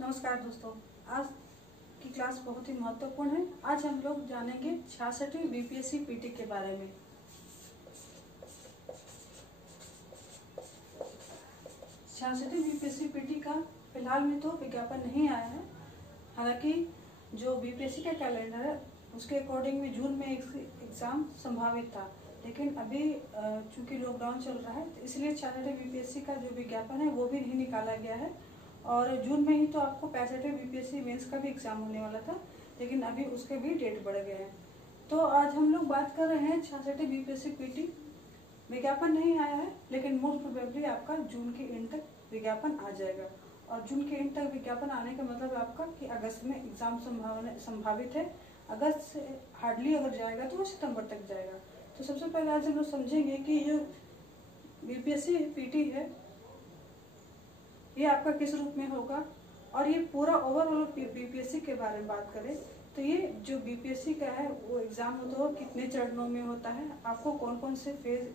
नमस्कार दोस्तों, आज की क्लास बहुत ही महत्वपूर्ण है। आज हम लोग जानेंगे 66वीं बीपीएससी पीटी के बारे में। 66वीं बीपीएससी पीटी का फिलहाल में तो विज्ञापन नहीं आया है। हालांकि जो बीपीएससी का कैलेंडर है उसके अकॉर्डिंग में जून में एग्जाम संभावित था, लेकिन अभी चूंकि लॉकडाउन चल रहा है तो इसलिए 66वीं बीपीएससी का जो विज्ञापन है वो भी नहीं निकाला गया है। और जून में ही तो आपको 65वीं बीपीएससी मेंस का भी एग्जाम होने वाला था, लेकिन अभी उसके भी डेट बढ़ गए हैं। तो आज हम लोग बात कर रहे हैं 66वीं बीपीएससी पीटी। विज्ञापन नहीं आया है, लेकिन मोस्ट प्रोबेबली आपका जून के एंड तक विज्ञापन आ जाएगा। और जून के एंड तक विज्ञापन आने का मतलब आपका कि अगस्त में एग्जाम संभावित है। अगस्त से हार्डली अगर जाएगा तो वो सितंबर तक जाएगा। तो सबसे पहले आज हम लोग समझेंगे कि जो बीपीएससी पीटी है ये आपका किस रूप में होगा, और ये पूरा ओवरऑल बीपीएससी के बारे में बात करें तो ये जो बीपीएससी का है वो एग्जाम होता है कितने चरणों में होता है, आपको कौन कौन से फेज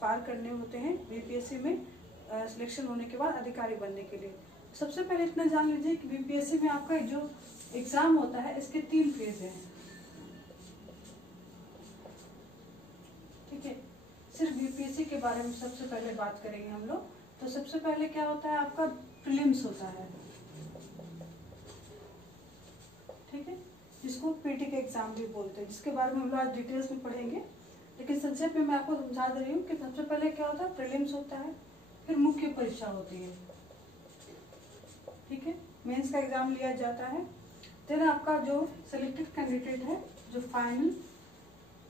पार करने होते हैं बीपीएससी में सिलेक्शन होने के बाद अधिकारी बनने के लिए। सबसे पहले इतना जान लीजिए कि बीपीएससी में आपका जो एग्जाम होता है इसके 3 फेज हैं। ठीक है, सिर्फ बीपीएससी के बारे में सबसे पहले बात करेंगे हम लोग। तो सबसे पहले क्या होता है, आपका प्रीलिम्स होता है। ठीक है, जिसको पीटी के एग्जाम भी बोलते हैं, जिसके बारे में हम लोग आज डिटेल्स में पढ़ेंगे, लेकिन संक्षेप में मैं आपको समझा दे रही हूँ कि सबसे पहले क्या होता है, प्रीलिम्स होता है, फिर मुख्य परीक्षा होती है। ठीक है, मेंस का एग्जाम लिया जाता है, फिर आपका जो सिलेक्टेड कैंडिडेट है जो फाइनल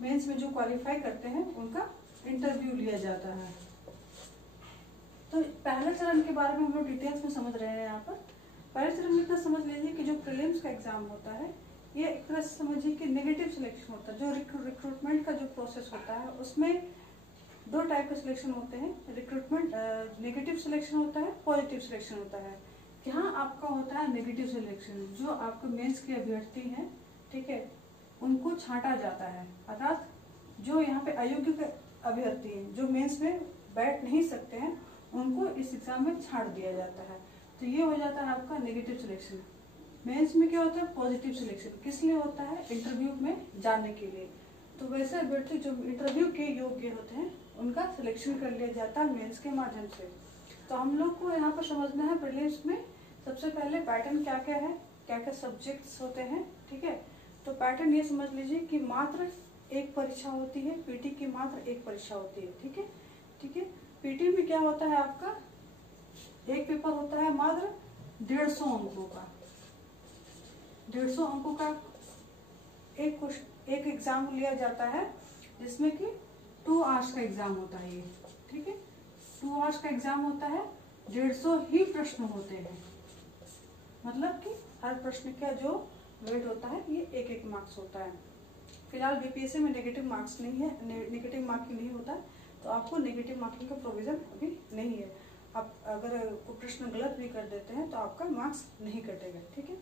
मेंस में जो क्वालिफाई करते हैं उनका इंटरव्यू लिया जाता है। तो पहले चरण के बारे में हम लोग डिटेल्स में समझ रहे हैं। यहाँ पर पहले चरण में इतना समझ लीजिए कि जो प्रीलिम्स का एग्जाम होता है ये एक तरह से समझिए कि नेगेटिव सिलेक्शन होता है। जो रिक्रूटमेंट का जो प्रोसेस होता है उसमें 2 टाइप के सिलेक्शन होते हैं। रिक्रूटमेंट नेगेटिव सिलेक्शन होता है, पॉजिटिव सिलेक्शन होता है। यहाँ आपका होता है नेगेटिव सिलेक्शन, जो आपके मेंस के अभ्यर्थी हैं, ठीक है, उनको छांटा जाता है। अर्थात जो यहाँ पे अयोग्य अभ्यर्थी हैं जो मेंस में बैठ नहीं सकते हैं उनको इस एग्जाम में छाड़ दिया जाता है। तो ये हो जाता है आपका नेगेटिव सिलेक्शन। मेंस में क्या होता है, पॉजिटिव सिलेक्शन। किस लिए होता है, इंटरव्यू में जाने के लिए। तो वैसे अभ्यर्थी जो इंटरव्यू के योग्य होते हैं उनका सिलेक्शन कर लिया जाता है मेंस के माध्यम से। तो हम लोग को यहाँ पर समझना है प्रीलिम्स में सबसे पहले पैटर्न क्या क्या है, क्या क्या सब्जेक्ट्स होते हैं। ठीक है, तो पैटर्न ये समझ लीजिए कि मात्र एक परीक्षा होती है, पीटी की मात्र एक परीक्षा होती है। ठीक है, ठीक है, पीटी में क्या होता है, आपका एक पेपर होता है मात्र 150 अंकों का। 150 अंकों का एक एग्जाम लिया जाता है, जिसमें कि 2 आवर्स का एग्जाम होता है ये। ठीक है, 2 आवर्स का एग्जाम होता है, 150 ही प्रश्न होते हैं। मतलब कि हर प्रश्न का जो वेट होता है ये 1-1 मार्क्स होता है। फिलहाल बीपीएससी में नेगेटिव मार्क्स नहीं है, नेगेटिव मार्किंग नहीं होता, तो आपको नेगेटिव मार्किंग का प्रोविजन अभी नहीं है। आप अगर प्रश्न गलत भी कर देते हैं तो आपका मार्क्स नहीं कटेगा। ठीक है,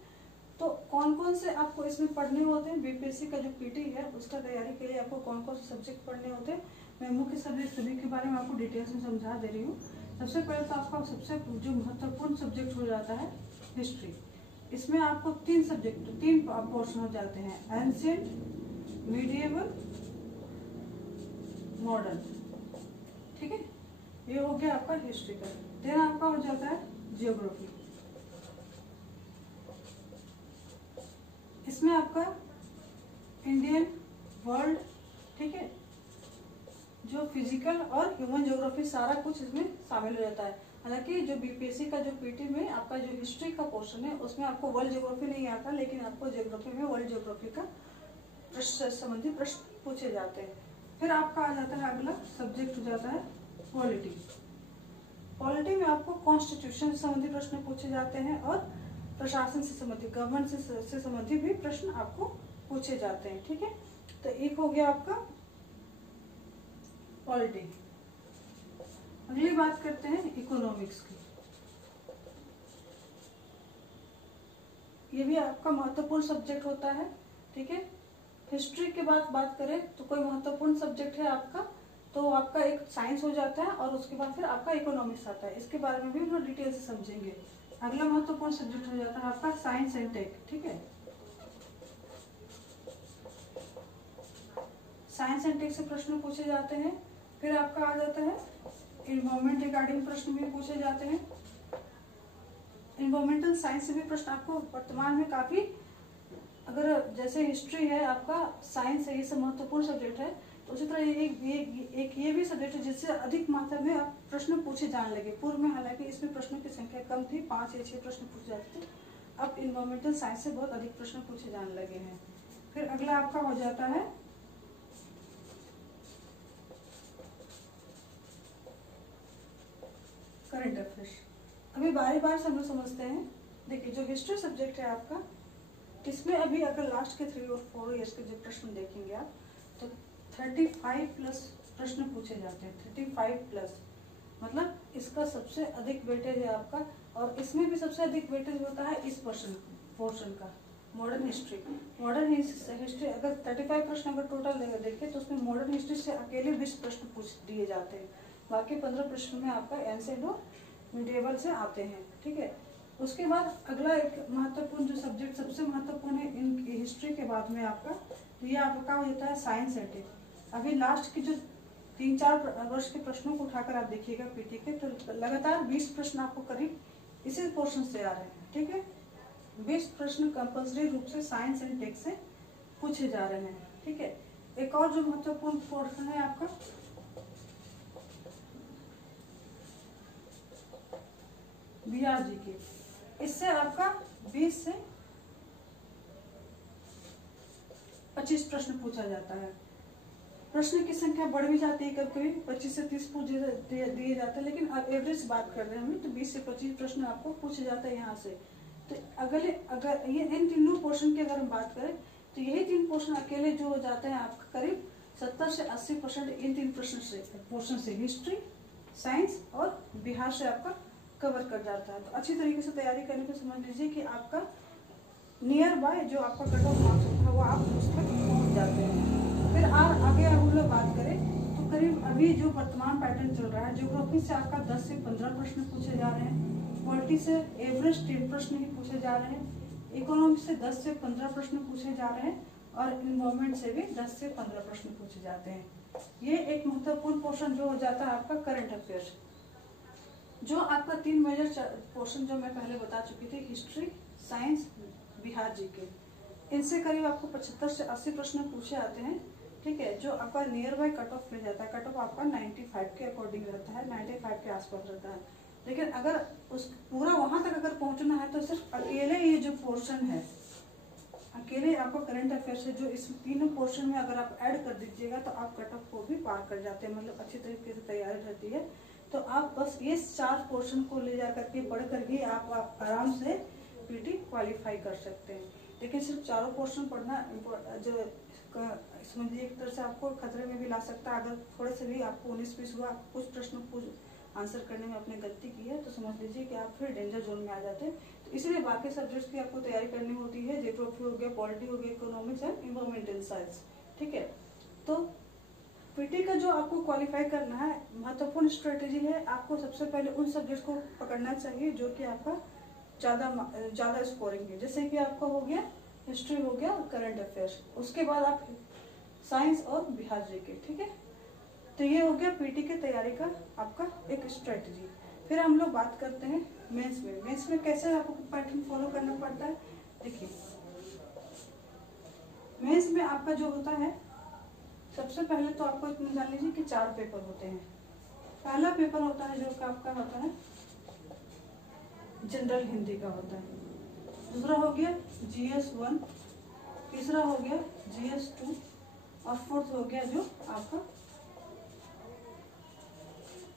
तो कौन कौन से आपको इसमें पढ़ने होते हैं, बीपीएससी का जो पीटी है उसका तैयारी के लिए आपको कौन कौन से सब्जेक्ट पढ़ने होते हैं, मैं मुख्य सब्जेक्ट सभी के बारे में आपको डिटेल्स में समझा दे रही हूँ। सबसे पहले तो आपका सबसे जो महत्वपूर्ण सब्जेक्ट हो जाता है हिस्ट्री। इसमें आपको 3 पोर्शन हो जाते हैं, एंशिएंट, मीडिएवल, मॉडर्न। ठीक है, ये हो गया आपका हिस्ट्री का। देन आपका हो जाता है जियोग्राफी। इसमें आपका इंडियन, वर्ल्ड, ठीक है, जो फिजिकल और ह्यूमन ज्योग्राफी सारा कुछ इसमें शामिल हो जाता है। हालांकि जो बीपीएससी का जो पीटी में आपका जो हिस्ट्री का पोर्शन है उसमें आपको वर्ल्ड ज्योग्राफी नहीं आता, लेकिन आपको ज्योग्राफी में वर्ल्ड ज्योग्राफी का संबंधी प्रश्न पूछे जाते हैं। फिर आपका आ जाता है अगला सब्जेक्ट हो जाता है पॉलिटी। पॉलिटी में आपको कॉन्स्टिट्यूशन से संबंधित प्रश्न पूछे जाते हैं और प्रशासन से संबंधित, गवर्नमेंट से संबंधित भी प्रश्न आपको पूछे जाते हैं। ठीक है, तो एक हो गया आपका पॉलिटी। अगली बात करते हैं इकोनॉमिक्स की। ये भी आपका महत्वपूर्ण सब्जेक्ट होता है। ठीक है, हिस्ट्री के बाद बात करें तो कोई महत्वपूर्ण सब्जेक्ट है आपका, तो आपका एक साइंस हो जाता है और उसके बाद फिर आपका इकोनॉमिक्स आता है। इसके बारे में भी हम लोग डिटेल से समझेंगे। अगला महत्वपूर्ण सब्जेक्ट हो जाता है आपका साइंस एंड टेक। ठीक है, साइंस एंड टेक से प्रश्न पूछे जाते हैं। फिर आपका आ जाता है इन्वायरमेंट रिगार्डिंग प्रश्न भी पूछे जाते हैं। इन्वायरमेंटल साइंस से भी प्रश्न आपको वर्तमान में काफी, अगर जैसे हिस्ट्री है आपका, साइंस है, ये सब महत्वपूर्ण सब्जेक्ट है, तो उसी तरह एक ये भी सब्जेक्ट है जिससे अधिक मात्रा में आप प्रश्न पूछे जाने लगे। पूर्व में हालांकि इसमें प्रश्नों की संख्या कम थी, 5 या 6 प्रश्न पूछे जाते थे। अब इन्वायरमेंटल साइंस से बहुत अधिक प्रश्न पूछे जाने लगे हैं। फिर अगला आपका हो जाता है करंट अफेयर्स। अभी बारी बारी से हम लोग समझते हैं। देखिए, जो हिस्ट्री सब्जेक्ट है आपका, इसमें अभी अगर लास्ट के 3 और 4 ईयर्स के जो प्रश्न देखेंगे आप, तो 35 प्लस प्रश्न पूछे जाते हैं। 35 प्लस मतलब इसका सबसे अधिक वेटेज है आपका। और इसमें भी सबसे अधिक वेटेज होता है इस पोर्शन का, मॉडर्न हिस्ट्री। मॉडर्न हिस्ट्री अगर 35 प्रश्न अगर टोटल देखें तो उसमें मॉडर्न हिस्ट्री से अकेले 20 प्रश्न पूछ दिए जाते हैं। बाकी 15 प्रश्न में आपका एंशिएंट और मिडिएवल से आते हैं। ठीक है, उसके बाद अगला एक महत्वपूर्ण जो सब्जेक्ट सबसे महत्वपूर्ण है इन हिस्ट्री के बाद में आपका, तो ये आपका हो जाता है साइंस एंड टेक। अभी लास्ट की जो 3-4 वर्ष के प्रश्नों को उठाकर आप देखिएगा पीटी के, तो लगातार 20 प्रश्न आपको करीब इसी पोर्शन से आ रहे हैं। ठीक है, 20 प्रश्न कंपल्सरी रूप से साइंस एंड टेक से पूछे जा रहे हैं। ठीक है, एक और जो महत्वपूर्ण पोर्शन है आपका बिहार जी के, इससे आपका 20 से 25 प्रश्न पूछा जाता है। प्रश्न की संख्या बढ़ भी जाती है, कभी कभी 25 से 30 दिए जाते हैं, लेकिन अब एवरेज बात कर रहे हैं हम, तो 20 से 25 प्रश्न आपको पूछे जाते हैं यहाँ से। तो अगर ये इन तीनों पोर्शन की अगर हम बात करें, तो यही 3 पोर्शन अकेले जो हो जाते हैं आपका करीब 70 से 80% इन 3 पोर्शन से हिस्ट्री, साइंस और बिहार से आपका कवर कर जाता है। तो अच्छी तरीके से तैयारी करने को समझ लीजिए कि आपका नियर बाय जो आपका कट ऑफ मार्क्स होता है वो आप उस तक पहुँच जाते हैं। फिर आगे हम लोग बात करें तो करीब अभी जो वर्तमान पैटर्न चल रहा है, ज्योग्राफी से आपका 10 से 15 प्रश्न पूछे जा रहे हैं, पॉलिटी से एवरेज 10 प्रश्न ही पूछे जा रहे हैं, इकोनॉमी से 10 से 15 प्रश्न पूछे जा रहे हैं, और इन्वायरमेंट से भी 10 से 15 प्रश्न पूछे जाते हैं। ये एक महत्वपूर्ण पोर्शन जो हो जाता है आपका करंट अफेयर्स। जो आपका 3 मेजर पोर्शन जो मैं पहले बता चुकी थी, हिस्ट्री, साइंस, बिहार जी के, इनसे करीब आपको 75 से 80 प्रश्न पूछे आते हैं। ठीक है, जो आपका नियर बाय कट ऑफ मिल जाता है। कट ऑफ आपका 95 के अकॉर्डिंग रहता है, 95 के आसपास रहता है। लेकिन अगर उस पूरा वहां तक अगर पहुंचना है तो सिर्फ अकेले ये जो पोर्शन है, अकेले आपको करंट अफेयर से जो इस तीनों पोर्शन में अगर आप ऐड कर दीजिएगा तो आप कट ऑफ को भी पार कर जाते हैं। मतलब अच्छी तरीके से तैयारी रहती है। तो आप बस ये 4 पोर्शन को ले जा करके पढ़ कर ही आप आराम से पीटी क्वालिफाई कर सकते हैं। लेकिन सिर्फ 4 पोर्शन पढ़ना जो समझिए एक तरह से आपको खतरे में भी ला सकता है। अगर थोड़े से भी आपको 19-20 हुआ, कुछ प्रश्न आंसर करने में आपने गलती की है, तो समझ लीजिए कि आप फिर डेंजर जोन में आ जाते हैं। तो इसलिए बाकी सब्जेक्ट्स की आपको तैयारी करनी होती है। ज्योग्राफी हो गया, पॉलिटी हो गया, इकोनॉमिक्स एंड इन्वायरमेंटल साइंस। ठीक है, तो पीटी का जो आपको क्वालिफाई करना है, महत्वपूर्ण स्ट्रेटेजी है, आपको सबसे पहले उन सब्जेक्ट को पकड़ना चाहिए जो कि आपका ज़्यादा स्कोरिंग है। जैसे कि आपका हो गया हिस्ट्री, हो गया करंट अफेयर्स, उसके बाद आप साइंस और बिहार जीके। ठीक है, तो ये हो गया पीटी की तैयारी का आपका एक स्ट्रेटजी। फिर हम लोग बात करते हैं मेंस में। मेंस में कैसे आपको पैटर्न फॉलो करना पड़ता है। देखिए, मेंस में आपका जो होता है, सबसे पहले तो आपको इतना जान लीजिए कि 4 पेपर होते हैं। पहला पेपर होता है जो आपका होता है जनरल हिंदी का होता है, दूसरा हो गया GS 1, तीसरा हो गया GS 2 और फोर्थ हो गया जो आपका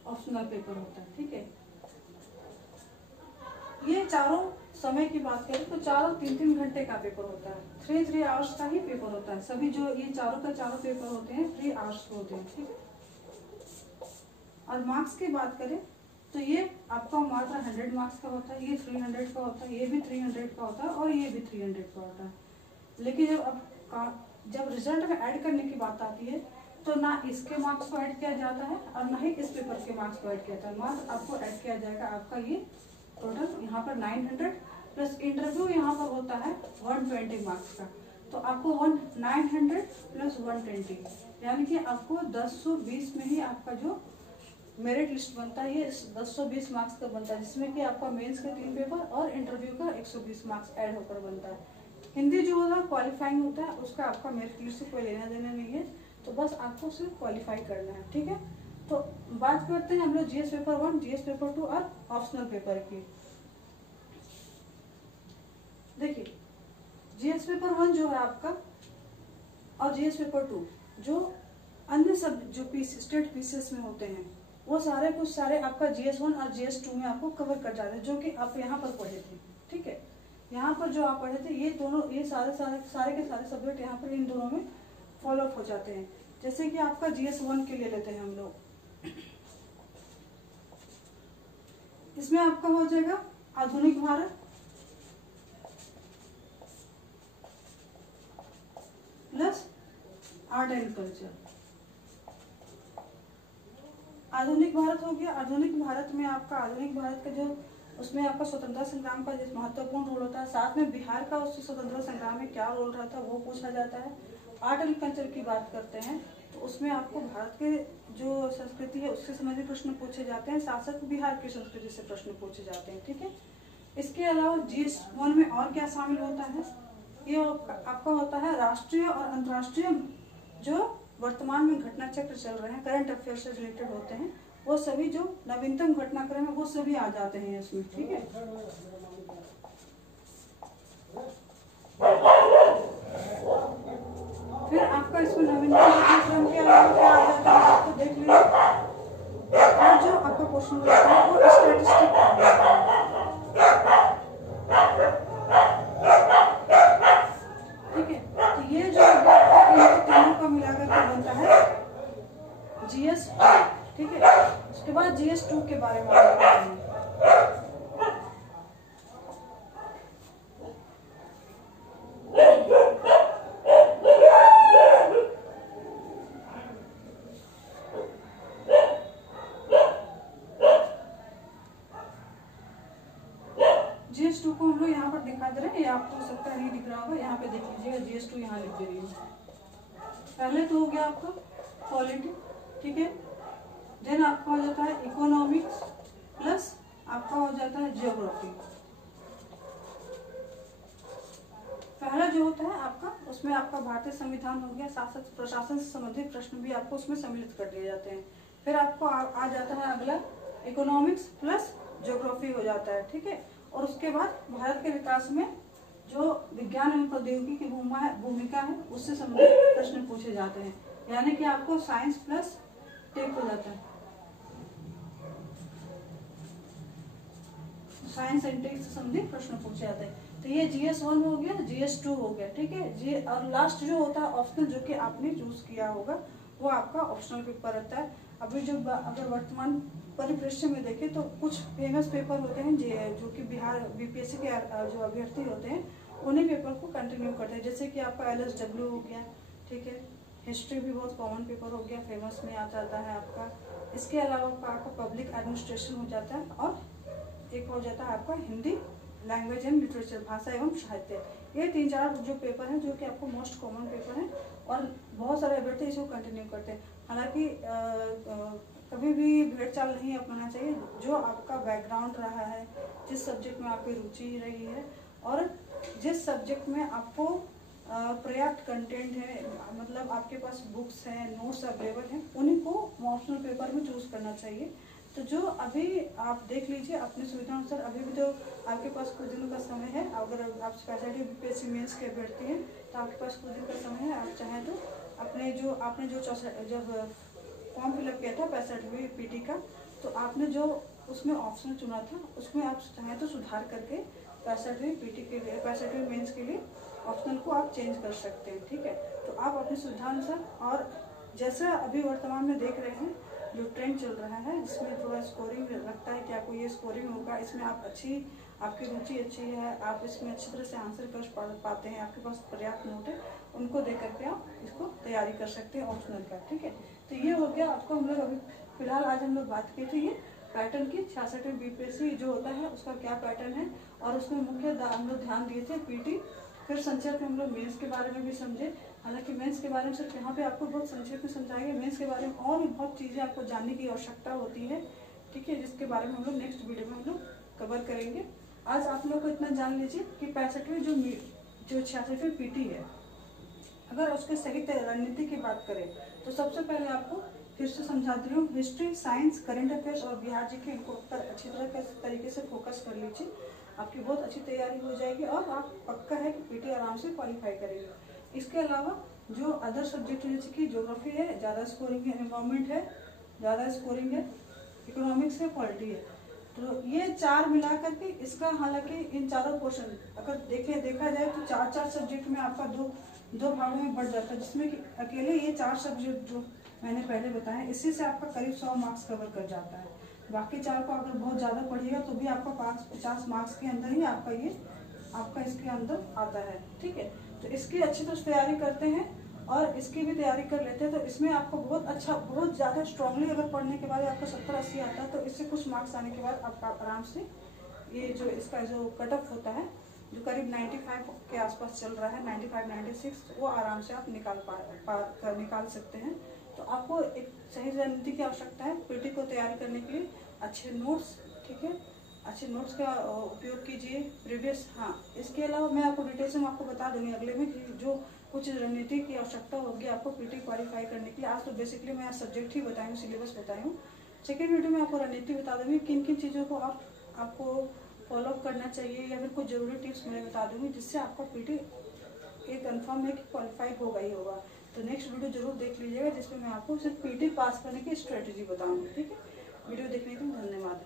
ऑप्शनल पेपर होता है। ठीक है, ये चारों समय की बात करें तो चारों 3-3 घंटे का पेपर होता है। 3 आवर्स का ही पेपर होता है। सभी जो ये चारों पेपर होते हैं 3 आवर्स के होते हैं। ठीक है, और मार्क्स की बात करें तो ये आपका मात्र 100 मार्क्स का होता है, ये 300 का होता है, ये भी 300 का होता है और ये भी 300 का होता है। लेकिन जब रिजल्ट में ऐड करने की बात आती है तो ना इसके मार्क्स को ऐड किया जाता है और ना ही इस पेपर के मार्क्स को ऐड किया जाता है। मार्क्स आपको ऐड किया जाएगा आपका ये टोटल यहाँ पर 900 प्लस इंटरव्यू यहाँ पर होता है 120 मार्क्स का। तो आपको 900 प्लस 120 यानी कि आपको 1020 में ही आपका जो मेरिट लिस्ट बनता है ये 1020 मार्क्स का बनता है, जिसमें कि आपका मेंस का 3 पेपर और इंटरव्यू का 120 मार्क्स ऐड होकर बनता है। हिंदी जो होगा क्वालिफाइंग होता है, उसका आपका मेरिट लिस्ट से कोई लेना देना नहीं है, तो बस आपको सिर्फ क्वालिफाई करना है। ठीक है, तो बात करते हैं हम लोग जीएस पेपर 1, जीएस पेपर 2 और ऑप्शनल पेपर की। देखिए जीएस पेपर 1 जो है आपका और जीएस पेपर 2 जो अन्य सब जो स्टेट पीसीएस में होते हैं वो सारे कुछ सारे आपका जीएस 1 और जीएस 2 में आपको कवर कर जाते हैं, जो कि आप यहाँ पर पढ़े थे। ठीक है, यहाँ पर जो आप पढ़े थे ये दोनों ये सारे के सारे सब्जेक्ट यहाँ पर इन दोनों में फॉलो अप हो जाते हैं। जैसे कि आपका जीएस 1 के लिए लेते हैं हम लोग, इसमें आपका हो जाएगा आधुनिक Bharat plus art and culture. आधुनिक भारत हो गया। आधुनिक भारत में आपका आधुनिक भारत का जो उसमें आपका स्वतंत्रता संग्राम का जो महत्वपूर्ण रोल होता है, साथ में बिहार का उस स्वतंत्रता संग्राम में क्या रोल रहा था वो पूछा जाता है। आर्ट एंड कल्चर की बात करते हैं तो उसमें आपको भारत के जो संस्कृति है उससे संबंधित प्रश्न पूछे जाते हैं, साथ साथ बिहार की संस्कृति से प्रश्न पूछे जाते हैं। ठीक है, इसके अलावा जीएस 1 में और क्या शामिल होता है, ये आपका होता है राष्ट्रीय और अंतर्राष्ट्रीय जो वर्तमान में घटना चक्र चल रहे हैं, करंट अफेयर से रिलेटेड होते हैं, वो सभी जो नवीनतम घटनाक्रम है वो सभी आ जाते हैं इसमें। ठीक है, फिर आपका इसमें नवीनतम घटनाक्रम के अलावा क्या आ जाता है आपको देख लीजिए। और जो आपका क्वेश्चन होता है वो स्टैटिस्टिक आ जाता है। ठीक है, तो ये जो तीनों का मिलाकर के बनता है जीएस। ठीक है, उसके बाद जीएस 2 के बारे में बात करते हैं। जीएस 2 को हम लोग यहाँ पर दिखा दे रहे हैं, ये आपको हो सकता है नहीं दिख रहा होगा, यहाँ पे देख लीजिएगा जीएस 2 यहाँ लिख दे रही है। पहले तो हो गया आपका पॉलिटी। ठीक है, देन आपका हो जाता है इकोनॉमिक्स प्लस आपका हो जाता है जियोग्राफी। पहला जो होता है आपका उसमें आपका भारतीय संविधान हो गया, साथ साथ प्रशासन से संबंधित प्रश्न भी आपको उसमें सम्मिलित कर दिए जाते हैं। फिर आपको आ जाता है अगला इकोनॉमिक्स प्लस जियोग्राफी हो जाता है। ठीक है, और उसके बाद भारत के विकास में जो विज्ञान एवं प्रौद्योगिकी की भूमिका है उससे संबंधित प्रश्न पूछे जाते हैं, यानी कि आपको साइंस प्लस टेक हो जाता है, साइंस एंड टेक से संबंधित प्रश्न पूछे जाते हैं। तो ये जीएस 1 हो गया, जीएस 2 हो गया। ठीक है, और लास्ट जो होता है ऑप्शनल, जो कि आपने चूज किया होगा वो आपका ऑप्शनल पेपर रहता है। अभी जो अगर वर्तमान परिप्रेक्ष्य में देखें तो कुछ फेमस पेपर होते हैं जो कि बिहार बीपीएससी के जो अभ्यर्थी होते हैं उन्हीं पेपर को कंटिन्यू करते हैं, जैसे कि आपका एलएसडब्ल्यू हो गया। ठीक है, हिस्ट्री भी बहुत कॉमन पेपर हो गया, फेमस में आ जाता है आपका। इसके अलावा आपका पब्लिक एडमिनिस्ट्रेशन हो जाता है, और एक हो जाता है आपका हिंदी लैंग्वेज एंड लिटरेचर, भाषा एवं साहित्य। ये 3-4 जो पेपर हैं जो कि आपको मोस्ट कॉमन पेपर हैं, और बहुत सारे अभ्यर्थी इसको कंटिन्यू करते हैं। हालांकि कभी भी भेड़चाल नहीं अपनाना चाहिए। जो आपका बैकग्राउंड रहा है, जिस सब्जेक्ट में आपकी रुचि रही है, और जिस सब्जेक्ट में आपको पर्याप्त कंटेंट है, मतलब आपके पास बुक्स हैं, नोट्स अवेलेबल हैं, उन्हीं को ऑप्शनल पेपर में चूज करना चाहिए। तो जो अभी आप देख लीजिए अपनी सुविधा अनुसार, अभी भी तो आपके पास कुछ दिनों का समय है। अगर आप स्पेशलिटी बीपीएससी मेंस के अभ्यर्थी हैं तो आपके पास कुछ दिन का समय है। आप चाहें तो अपने जो आपने जो जब फॉर्म फिलअप किया था 65वीं पीटी का, तो आपने जो उसमें ऑप्शन चुना था उसमें आप चाहें तो सुधार करके 65वीं पीटी के लिए 65वीं मेंस के लिए ऑप्शनल को आप चेंज कर सकते हैं। ठीक है, तो आप अपनी सुविधा अनुसार, और जैसा अभी वर्तमान में देख रहे हैं जो ट्रेंड चल रहा है जिसमें थोड़ा स्कोरिंग लगता है कि आपको ये स्कोरिंग होगा, इसमें आप आपकी रुचि अच्छी है, आप इसमें अच्छी तरह से आंसर कर पाते हैं, आपके पास पर्याप्त नोट है, उनको देख करके आप इसको तैयारी कर सकते हैं ऑप्शनल का। ठीक है, तो ये हो गया आपको हम लोग अभी फिलहाल आज हम लोग बात की थी ये पैटर्न की 66वीं बीपीएससी जो होता है उसका क्या पैटर्न है, और उसमें मुख्य हम लोग ध्यान दिए थे पीटी। फिर संक्षेप में हम लोग मेंस के बारे में भी समझे। हालांकि मेंस के बारे में सिर्फ यहाँ पे आपको बहुत संक्षेप में समझाएंगे, मेंस के बारे में और भी बहुत चीज़ें आपको जानने की आवश्यकता होती है, ठीक है, जिसके बारे में हम लोग नेक्स्ट वीडियो में हम लोग कवर करेंगे। आज आप लोग को इतना जान लीजिए कि 65वीं जो 66वीं पीटी है, अगर उसके सही रणनीति की बात करें तो सबसे पहले आपको फिर से समझाती हूँ, हिस्ट्री, साइंस, करंट अफेयर्स और बिहार जी के इनको पर अच्छी तरीके से फोकस कर लीजिए। आपकी बहुत अच्छी तैयारी हो जाएगी और आप पक्का है कि पीटी आराम से क्वालिफाई करेंगे। इसके अलावा जो अदर सब्जेक्ट जैसे कि ज्योग्राफी है ज़्यादा स्कोरिंग है, एनवायरमेंट है ज़्यादा स्कोरिंग है, इकोनॉमिक्स है, पॉलिटी है, तो ये 4 मिला करके इसका, हालांकि इन चारों पोर्शन अगर देखा जाए तो 4 सब्जेक्ट में आपका दो भागों में बढ़ जाता है, जिसमें कि अकेले ये 4 सब्जेक्ट जो मैंने पहले बताया इसी से आपका करीब 100 मार्क्स कवर कर जाता है। बाकी 4 को अगर बहुत ज़्यादा पढ़िएगा तो भी आपका 50 मार्क्स के अंदर ही आपका इसके अंदर आता है, ठीक है। तो इसकी अच्छी तरह तैयारी करते हैं और इसकी भी तैयारी कर लेते हैं, तो इसमें आपको बहुत ज़्यादा स्ट्रांगली अगर पढ़ने के बाद आपका 70-80 आता है तो इससे कुछ मार्क्स आने के बाद आपका आराम से ये जो इसका जो कट ऑफ होता है जो करीब 95 के आसपास चल रहा है, 95-96, वो आराम से आप निकाल सकते हैं। तो आपको एक सही रणनीति की आवश्यकता है पीटी को तैयारी करने के लिए। अच्छे नोट्स, ठीक है, अच्छे नोट्स का उपयोग कीजिए प्रीवियस। हाँ, इसके अलावा मैं आपको डिटेल से आपको बता दूंगी अगले में कि जो कुछ रणनीति की आवश्यकता होगी आपको पीटी क्वालिफाई करने के लिए। आज तो बेसिकली मैं सब्जेक्ट ही बताई हूँ, सिलेबस बताई हूँ। सेकेंड वीडियो में आपको रणनीति बता दूंगी किन किन चीज़ों को आपको फॉलो करना चाहिए, या फिर कुछ जरूरी टिप्स मैं बता दूंगी जिससे आपका पीटी ये कंफर्म है कि क्वालिफाई होगा ही होगा। तो नेक्स्ट वीडियो जरूर देख लीजिएगा जिसमें मैं आपको सिर्फ पीटी पास करने की स्ट्रेटेजी बताऊंगी, ठीक है। वीडियो देखने के लिए धन्यवाद।